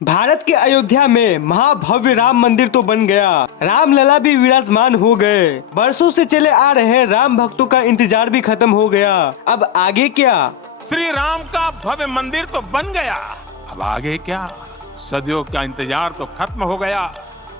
भारत के अयोध्या में महाभव्य राम मंदिर तो बन गया, रामलला भी विराजमान हो गए। बरसों से चले आ रहे राम भक्तों का इंतजार भी खत्म हो गया। अब आगे क्या? श्री राम का भव्य मंदिर तो बन गया, अब आगे क्या? सदियों का इंतजार तो खत्म हो गया,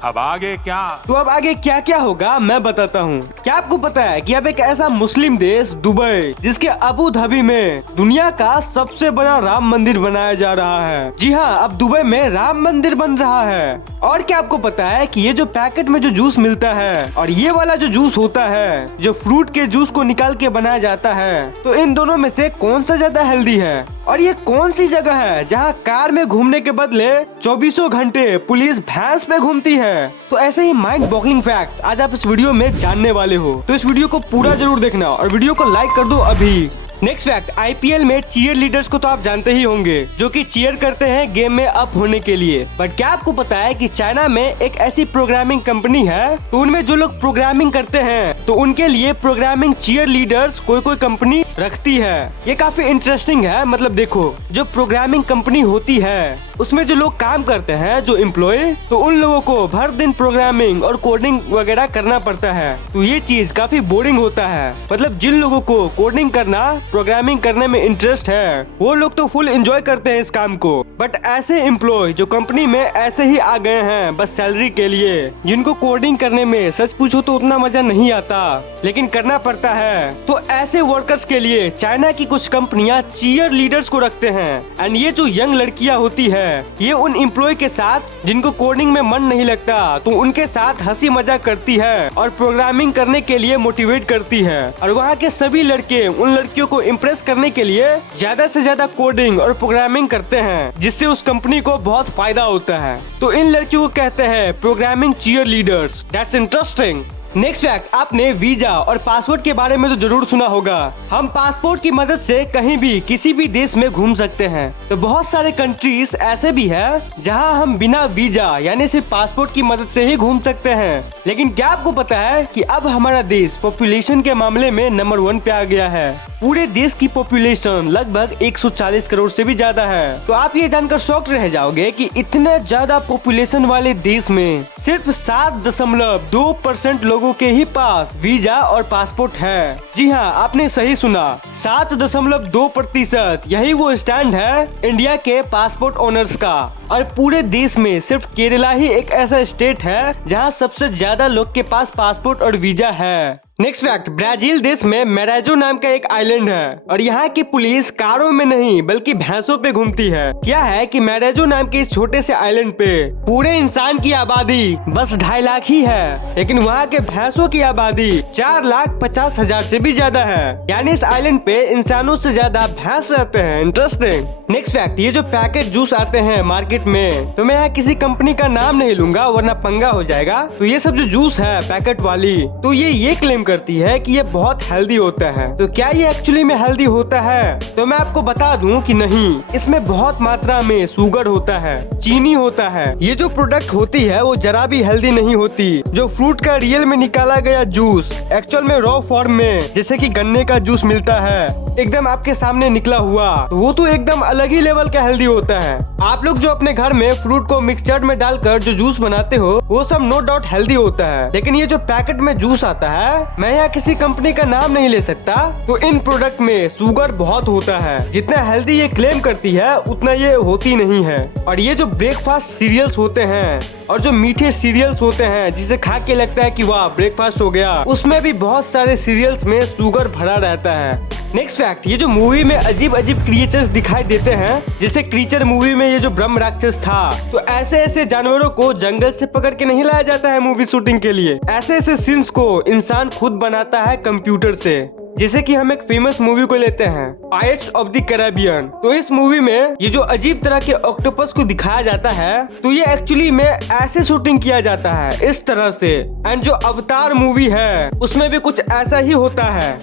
अब आगे क्या? तो अब आगे क्या क्या होगा मैं बताता हूँ। क्या आपको पता है कि अब एक ऐसा मुस्लिम देश दुबई, जिसके अबू धाबी में दुनिया का सबसे बड़ा राम मंदिर बनाया जा रहा है। जी हाँ, अब दुबई में राम मंदिर बन रहा है। और क्या आपको पता है कि ये जो पैकेट में जो जूस मिलता है और ये वाला जो जूस होता है, जो फ्रूट के जूस को निकाल के बनाया जाता है, तो इन दोनों में से कौन सा ज्यादा हेल्दी है? और ये कौन सी जगह है जहाँ कार में घूमने के बदले 24 घंटे पुलिस भैंस पे घूमती है? तो ऐसे ही माइंड बॉगलिंग फैक्ट्स आज आप इस वीडियो में जानने वाले हो, तो इस वीडियो को पूरा जरूर देखना और वीडियो को लाइक कर दो अभी। नेक्स्ट फैक्ट, आईपीएल में चीयर लीडर्स को तो आप जानते ही होंगे, जो कि चीयर करते हैं गेम में अप होने के लिए। बट क्या आपको पता है कि चाइना में एक ऐसी प्रोग्रामिंग कंपनी है, तो उनमें जो लोग प्रोग्रामिंग करते हैं तो उनके लिए प्रोग्रामिंग चीयर लीडर्स कोई कंपनी रखती है। ये काफी इंटरेस्टिंग है। मतलब देखो, जो प्रोग्रामिंग कंपनी होती है उसमें जो लोग काम करते हैं, जो एम्प्लॉय, तो उन लोगों को भर दिन प्रोग्रामिंग और कोडिंग वगैरह करना पड़ता है। तो ये चीज काफी बोरिंग होता है। मतलब जिन लोगों को कोडिंग करना, प्रोग्रामिंग करने में इंटरेस्ट है, वो लोग तो फुल एंजॉय करते हैं इस काम को। बट ऐसे एम्प्लॉय जो कंपनी में ऐसे ही आ गए हैं बस सैलरी के लिए, जिनको कोडिंग करने में सच पूछो तो उतना मजा नहीं आता, लेकिन करना पड़ता है, तो ऐसे वर्कर्स के लिए चाइना की कुछ कंपनियां चीयर लीडर्स को रखते हैं। एंड ये जो यंग लड़कियां होती है, ये उन एम्प्लॉय के साथ जिनको कोडिंग में मन नहीं लगता, तो उनके साथ हंसी मजाक करती है और प्रोग्रामिंग करने के लिए मोटिवेट करती है। और वहाँ के सभी लड़के उन लड़कियों को इम्प्रेस करने के लिए ज्यादा से ज्यादा कोडिंग और प्रोग्रामिंग करते हैं, जिससे उस कंपनी को बहुत फायदा होता है। तो इन लड़कियों को कहते हैं programming cheerleaders. That's interesting. Next fact, आपने वीजा और पासपोर्ट के बारे में तो जरूर सुना होगा। हम पासपोर्ट की मदद से कहीं भी किसी भी देश में घूम सकते हैं। तो बहुत सारे कंट्रीज ऐसे भी है जहां हम बिना वीजा यानी सिर्फ पासपोर्ट की मदद से ही घूम सकते हैं। लेकिन क्या आपको पता है कि अब हमारा देश पॉपुलेशन के मामले में नंबर 1 पे आ गया है। पूरे देश की पॉपुलेशन लगभग 140 करोड़ से भी ज्यादा है। तो आप ये जानकर शॉक्ड रह जाओगे कि इतने ज्यादा पॉपुलेशन वाले देश में सिर्फ 7.2% लोगों के ही पास वीजा और पासपोर्ट है। जी हाँ, आपने सही सुना, 7.2%। यही वो स्टैंड है इंडिया के पासपोर्ट ओनर्स का। और पूरे देश में सिर्फ केरला ही एक ऐसा स्टेट है जहां सबसे ज्यादा लोग के पास पासपोर्ट और वीजा है। नेक्स्ट फैक्ट, ब्राजील देश में मैराजो नाम का एक आइलैंड है और यहाँ की पुलिस कारों में नहीं बल्कि भैंसों पे घूमती है। क्या है कि मैराजो नाम के इस छोटे से आइलैंड पे पूरे इंसान की आबादी बस 2.5 लाख ही है, लेकिन वहाँ के भैंसों की आबादी 4,50,000 से भी ज्यादा है। यानी इस आइलैंड पे इंसानों से ज्यादा भैंस रहते हैं। इंटरेस्टिंग। नेक्स्ट फैक्ट, ये जो पैकेट जूस आते हैं मार्केट में, तो मैं यहाँ किसी कंपनी का नाम नहीं लूंगा वरना पंगा हो जाएगा। तो ये सब जो जूस है पैकेट वाली, तो ये क्लेम करती है कि ये बहुत हेल्दी होता है। तो क्या ये एक्चुअली में हेल्दी होता है? तो मैं आपको बता दूं कि नहीं, इसमें बहुत मात्रा में शुगर होता है, चीनी होता है। ये जो प्रोडक्ट होती है वो जरा भी हेल्दी नहीं होती। जो फ्रूट का रियल में निकाला गया जूस एक्चुअल में रॉ फॉर्म में, जैसे कि गन्ने का जूस मिलता है एकदम आपके सामने निकला हुआ, तो वो तो एकदम अलग ही लेवल का हेल्दी होता है। आप लोग जो अपने घर में फ्रूट को मिक्सचर में डालकर जो जूस बनाते हो, वो सब नो डाउट हेल्दी होता है। लेकिन ये जो पैकेट में जूस आता है, मैं यहाँ किसी कंपनी का नाम नहीं ले सकता, तो इन प्रोडक्ट में शुगर बहुत होता है। जितना हेल्दी ये क्लेम करती है उतना ये होती नहीं है। और ये जो ब्रेकफास्ट सीरियल्स होते हैं और जो मीठे सीरियल्स होते हैं जिसे खा के लगता है कि वाह ब्रेकफास्ट हो गया, उसमें भी बहुत सारे सीरियल्स में शुगर भरा रहता है। नेक्स्ट फैक्ट, ये जो मूवी में अजीब अजीब क्रिएचर्स दिखाई देते हैं, जैसे क्रीचर मूवी में ये जो ब्रह्म राक्षस था, तो ऐसे ऐसे जानवरों को जंगल से पकड़ के नहीं लाया जाता है मूवी शूटिंग के लिए। ऐसे ऐसे सीन्स को इंसान खुद बनाता है कंप्यूटर से। जैसे कि हम एक फेमस मूवी को लेते हैं, पायरेट्स ऑफ द कैरिबियन। तो इस मूवी में ये जो अजीब तरह के ऑक्टोपस को दिखाया जाता है, तो ये एक्चुअली में ऐसे शूटिंग किया जाता है इस तरह से। एंड जो अवतार मूवी है उसमें भी कुछ ऐसा ही होता है।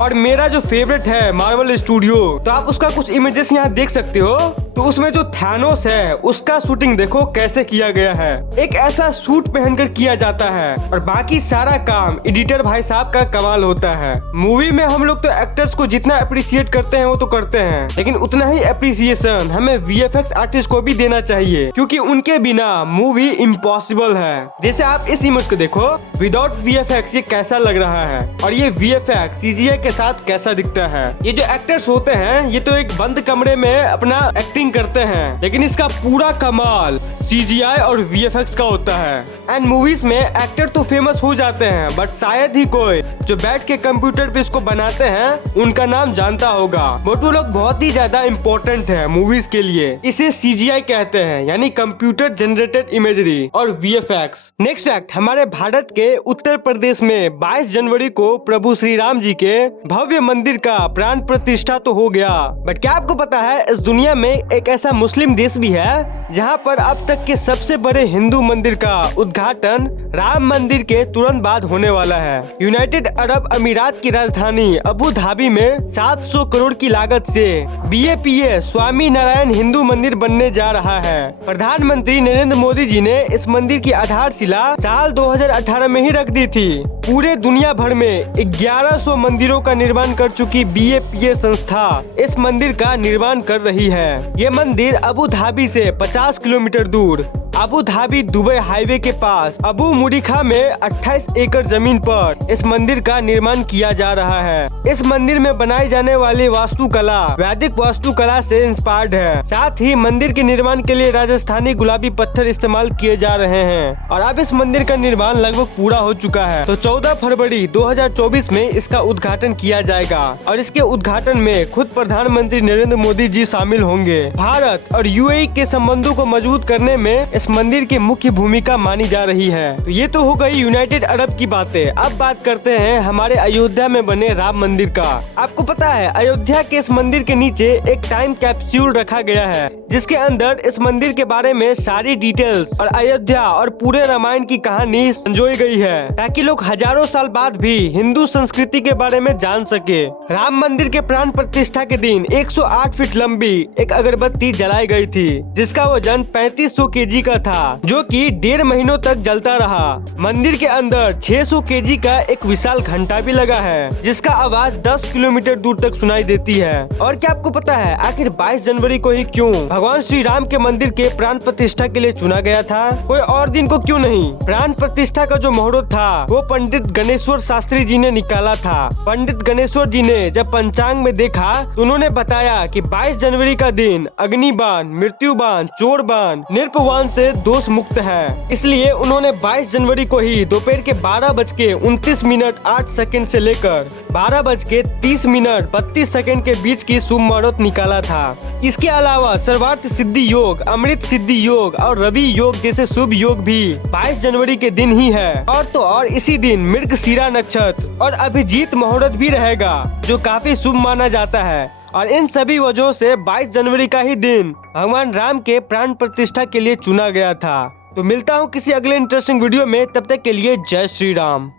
और मेरा जो फेवरेट है मार्वल स्टूडियो, तो आप उसका कुछ इमेजेस यहाँ देख सकते हो। तो उसमें जो थानोस है उसका शूटिंग देखो कैसे किया गया है। एक ऐसा सूट पहनकर किया जाता है और बाकी सारा काम एडिटर भाई साहब का कमाल होता है। मूवी में हम लोग तो एक्टर्स को जितना अप्रिशिएट करते हैं वो तो करते हैं, लेकिन उतना ही अप्रिसिएशन हमें वीएफएक्स आर्टिस्ट को भी देना चाहिए, क्योंकि उनके बिना मूवी इम्पॉसिबल है। जैसे आप इस इमेज को देखो, विदाउट वीएफएक्स ये कैसा लग रहा है और ये वीएफएक्स सीजीआई के साथ कैसा दिखता है। ये जो एक्टर्स होते हैं ये तो एक बंद कमरे में अपना एक्टिंग करते हैं, लेकिन इसका पूरा कमाल सीजीआई और वीएफएक्स का होता है। एंड मूवीज में एक्टर तो फेमस हो जाते हैं, बट शायद ही कोई जो बैठ के कंप्यूटर पे इसको बनाते हैं उनका नाम जानता होगा। बट वो लोग बहुत ही ज्यादा इम्पोर्टेंट है मूवीज के लिए। इसे सीजीआई कहते हैं, यानी कंप्यूटर जनरेटेड इमेजरी और वीएफएक्स। नेक्स्ट फैक्ट, हमारे भारत के उत्तर प्रदेश में 22 जनवरी को प्रभु श्री राम जी के भव्य मंदिर का प्राण प्रतिष्ठा तो हो गया, बट क्या आपको पता है इस दुनिया में एक ऐसा मुस्लिम देश भी है जहां पर अब तक के सबसे बड़े हिंदू मंदिर का उद्घाटन राम मंदिर के तुरंत बाद होने वाला है। यूनाइटेड अरब अमीरात की राजधानी अबू धाबी में 700 करोड़ की लागत से बीएपीए स्वामी नारायण हिंदू मंदिर बनने जा रहा है। प्रधानमंत्री नरेंद्र मोदी जी ने इस मंदिर की आधारशिला साल 2018 में ही रख दी थी। पूरे दुनिया भर में 1100 मंदिरों का निर्माण कर चुकी बीएपीए संस्था इस मंदिर का निर्माण कर रही है। ये मंदिर अबू धाबी से 50 किलोमीटर दूर अबू धाबी दुबई हाईवे के पास अबू मुरीखा में 28 एकड़ जमीन पर इस मंदिर का निर्माण किया जा रहा है। इस मंदिर में बनाई जाने वाली वास्तुकला वैदिक वास्तुकला से इंस्पायर्ड है। साथ ही मंदिर के निर्माण के लिए राजस्थानी गुलाबी पत्थर इस्तेमाल किए जा रहे हैं और अब इस मंदिर का निर्माण लगभग पूरा हो चुका है। तो 14 फरवरी 2024 में इसका उद्घाटन किया जाएगा और इसके उद्घाटन में खुद प्रधानमंत्री नरेंद्र मोदी जी शामिल होंगे। भारत और यूएई के संबंधों को मजबूत करने में इस मंदिर की मुख्य भूमिका मानी जा रही है। तो ये तो हो गई यूनाइटेड अरब की बातें। अब बात करते हैं हमारे अयोध्या में बने राम मंदिर का। आपको पता है अयोध्या के इस मंदिर के नीचे एक टाइम कैप्सूल रखा गया है, जिसके अंदर इस मंदिर के बारे में सारी डिटेल्स और अयोध्या और पूरे रामायण की कहानी संजोई गई है, ताकि लोग हजारों साल बाद भी हिंदू संस्कृति के बारे में जान सके। राम मंदिर के प्राण प्रतिष्ठा के दिन 108 फीट लंबी एक अगरबत्ती जलाई गई थी, जिसका वजन 3500 केजी का था, जो कि 1.5 महीनों तक जलता रहा। मंदिर के अंदर 600 केजी का एक विशाल घंटा भी लगा है, जिसका आवाज 10 किलोमीटर दूर तक सुनाई देती है। और क्या आपको पता है आखिर 22 जनवरी को ही क्यों भगवान श्री राम के मंदिर के प्राण प्रतिष्ठा के लिए चुना गया था? कोई और दिन को क्यों नहीं? प्राण प्रतिष्ठा का जो मुहूर्त था वो पंडित गणेश्वर शास्त्री जी ने निकाला था। पंडित गणेश्वर जी ने जब पंचांग में देखा तो उन्होंने बताया कि 22 जनवरी का दिन अग्निबाण, मृत्युबाण, चोरबाण, नृपबाण से दोष मुक्त है। इसलिए उन्होंने 22 जनवरी को ही दोपहर के 12:29:08 से लेकर 12:30:32 के बीच की शुभ मुहूर्त निकाला था। इसके अलावा सर्वार्थ सिद्धि योग, अमृत सिद्धि योग और रवि योग जैसे शुभ योग भी 22 जनवरी के दिन ही है। और तो और इसी दिन मृगशिरा नक्षत्र और अभिजीत मुहूर्त भी रहेगा, जो काफी शुभ माना जाता है। और इन सभी वजहों से 22 जनवरी का ही दिन भगवान राम के प्राण प्रतिष्ठा के लिए चुना गया था। तो मिलता हूँ किसी अगले इंटरेस्टिंग वीडियो में, तब तक के लिए जय श्री राम।